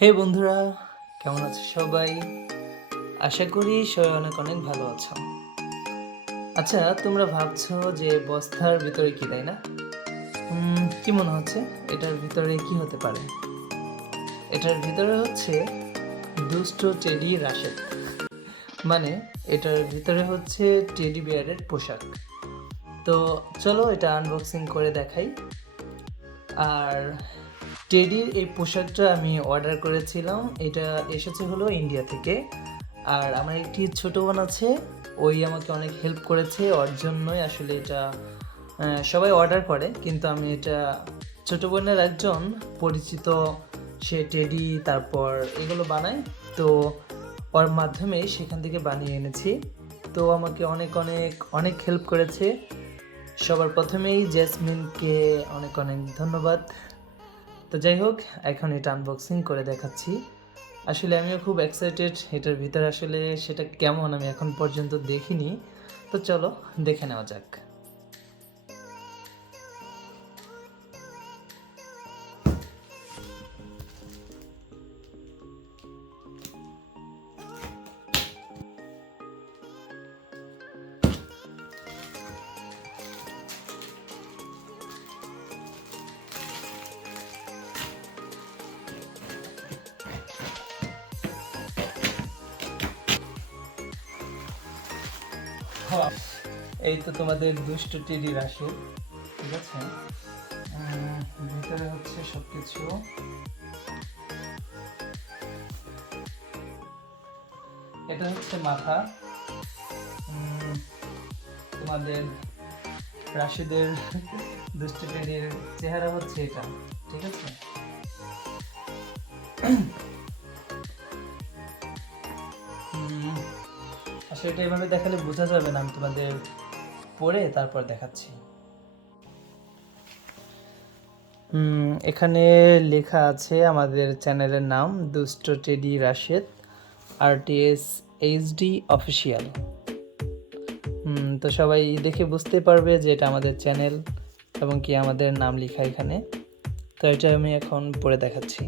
হে বন্ধুরা, কেমন আছো সবাই? আশা করি সবাই অনেক অনেক ভালো আছো। আচ্ছা তোমরা ভাবছ যে বস্তার ভিতরে কি, তাই না? কি মনে হচ্ছে? এটার ভিতরে কি হতে পারে? এটার ভিতরে হচ্ছে দুষ্ট টেডি রাশেদ। মানে এটার ভিতরে হচ্ছে টেডি বিয়ারের পোশাক। তো চলো এটা আনবক্সিং করে দেখাই। আর টেডির এই পোশাকটা আমি অর্ডার করেছিলাম। এটা এসেছে হলো ইন্ডিয়া থেকে। আর আমার একটি ছোট বোন আছে, ওই আমাকে অনেক হেল্প করেছে। ওর জন্যই আসলে এটা সবাই অর্ডার করে। কিন্তু আমি এটা ছোট বোনের একজন, পরিচিত, সে টেডি তারপর এগুলো বানায়। তো ওর মাধ্যমে সেখান থেকে বানিয়ে এনেছি। তো আমাকে অনেক অনেক অনেক হেল্প করেছে। সবার প্রথমেই জেসমিনকে অনেক অনেক ধন্যবাদ। তো যাই হোক, এখন এটা আনবক্সিং করে দেখাচ্ছি। আসলে আমিও খুব এক্সাইটেড এটার ভিতরে আসলে সেটা কেমন আমি এখন পর্যন্ত দেখিনি। তো চলো দেখে নেওয়া যাক। এই তো তোমাদের দুষ্ট টেডি রাশি ঠিক আছে? ভিতরে হচ্ছে সবকিছু। এটা হচ্ছে মাথা। তোমাদের রাশিদের দুষ্ট টেডির চেহারা হচ্ছে এটা ঠিক আছে? উম, এটা এভাবে দেখালে বোঝা যাবে না, আমি তোমাদের পরে তারপর দেখাচ্ছি। এখানে লেখা আছে আমাদের চ্যানেলের নাম, দুষ্ট Teddy Rashed, RTS HD official. তো সবাই দেখে বুঝতে পারবে যে এটা আমাদের চ্যানেল এবং কি আমাদের নাম লেখা এখানে। তো এটা আমি এখন পরে দেখাচ্ছি।